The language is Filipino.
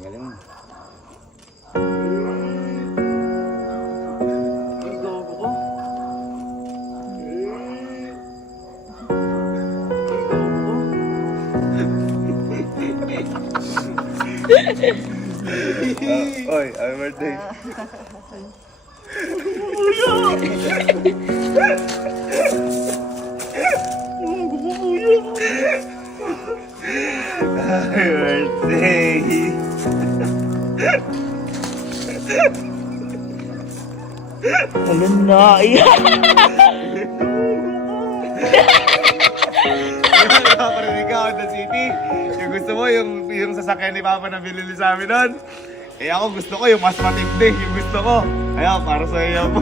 Galing mo. Ay, gago ko. Oy, happy birthday. Happy birthday. Alam na, iyan. Nakaparinig ka Honda City. Yung gusto mo, yung sasakyan ni Papa na binili sa amin nun. Eh ako gusto ko yung mas matindi, yung gusto ko. Kaya para sa iyo po.